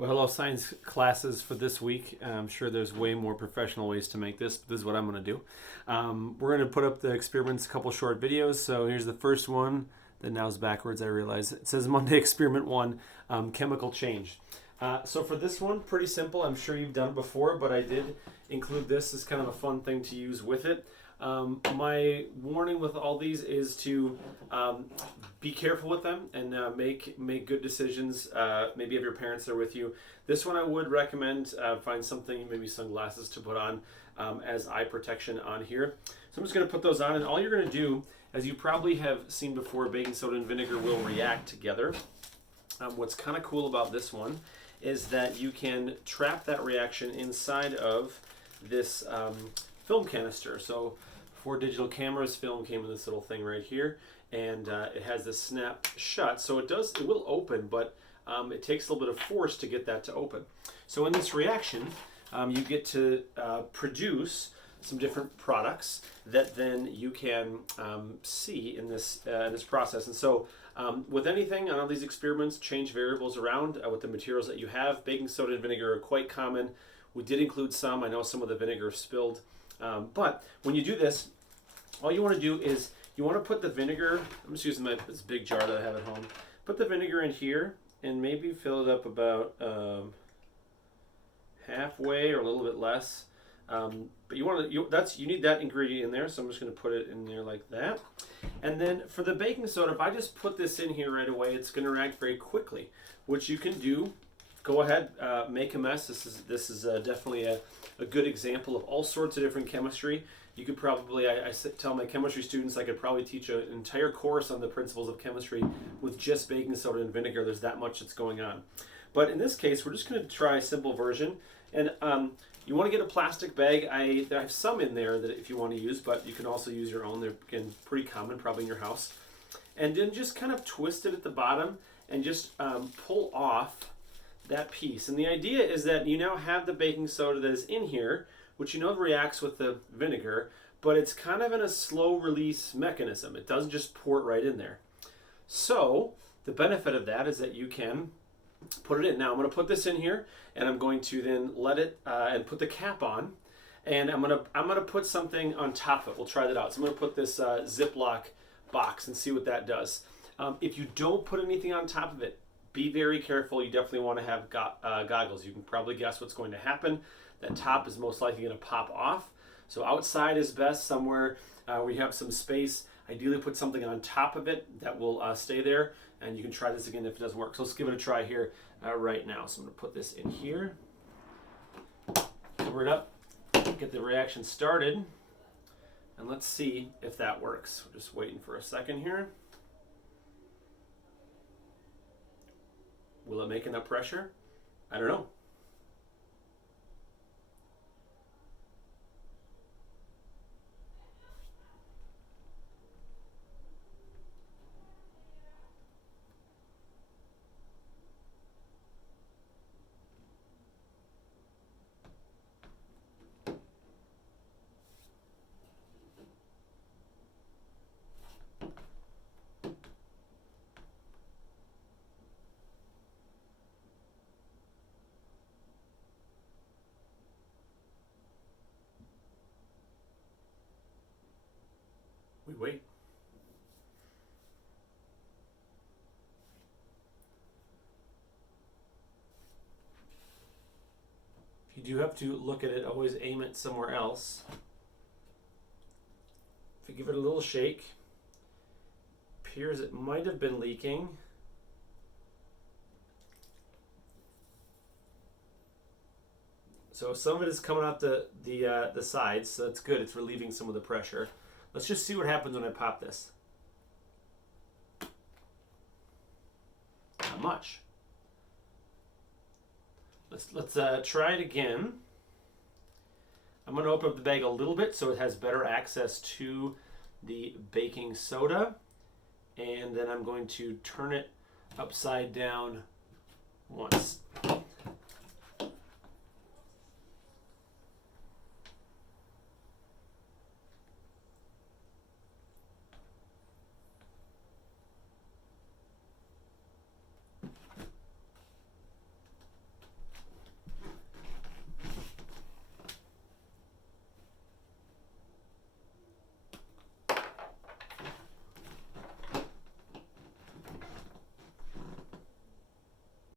Well, hello, science classes for this week. I'm sure there's way more professional ways to make this, but this is what I'm going to do. We're going to put up the experiments, a couple short videos. So here's the first one. That now's backwards, I realize. It says Monday Experiment 1, chemical change. So for this one, pretty simple. I'm sure you've done it before, but I did include this as kind of a fun thing to use with it. My warning with all these is to be careful with them and make good decisions. Maybe have your parents there with you. This one I would recommend find something, maybe sunglasses to put on as eye protection on here. So I'm just going to put those on, and all you're going to do, as you probably have seen before, baking soda and vinegar will react together. What's kind of cool about this one is that you can trap that reaction inside of this film canister. So for digital cameras, film came in this little thing right here, and it has this snap shut. So it will open, but it takes a little bit of force to get that to open. So in this reaction, you get to produce some different products that then you can see in this process. And so with anything on all these experiments, change variables around with the materials that you have. Baking soda and vinegar are quite common. We did include some. I know some of the vinegar spilled. But when you do this, all you want to do is you want to put the vinegar, I'm just using this big jar that I have at home, put the vinegar in here and maybe fill it up about halfway or a little bit less. But you need that ingredient in there, so I'm just going to put it in there like that. And then for the baking soda, if I just put this in here right away, it's going to react very quickly, which you can do. Go ahead, make a mess. This is definitely a good example of all sorts of different chemistry. You could probably, I tell my chemistry students, I could probably teach an entire course on the principles of chemistry with just baking soda and vinegar. There's that much that's going on. But in this case, we're just going to try a simple version. And you want to get a plastic bag. I have some in there that if you want to use, but you can also use your own. They're, again, pretty common, probably in your house. And then just kind of twist it at the bottom and just pull off that piece. And the idea is that you now have the baking soda that is in here, which you know reacts with the vinegar, but it's kind of in a slow release mechanism. It doesn't just pour it right in there. So the benefit of that is that you can put it in. Now I'm going to put this in here, and I'm going to then let it and put the cap on, and I'm going to put something on top of it. We'll try that out. So I'm going to put this Ziploc box and see what that does. If you don't put anything on top of it, be very careful. You definitely want to have goggles. You can probably guess what's going to happen. That top is most likely going to pop off. So outside is best, somewhere where you have some space. Ideally put something on top of it that will stay there, and you can try this again if it doesn't work. So let's give it a try here right now. So I'm going to put this in here, cover it up, get the reaction started, and let's see if that works. We're just waiting for a second here. Will it make enough pressure? I don't know. We wait. If you do have to look at it, always aim it somewhere else. If you give it a little shake, appears it might have been leaking. So some of it is coming out the sides, so that's good. It's relieving some of the pressure. Let's just see what happens when I pop this. Not much. Let's try it again. I'm going to open up the bag a little bit so it has better access to the baking soda. And then I'm going to turn it upside down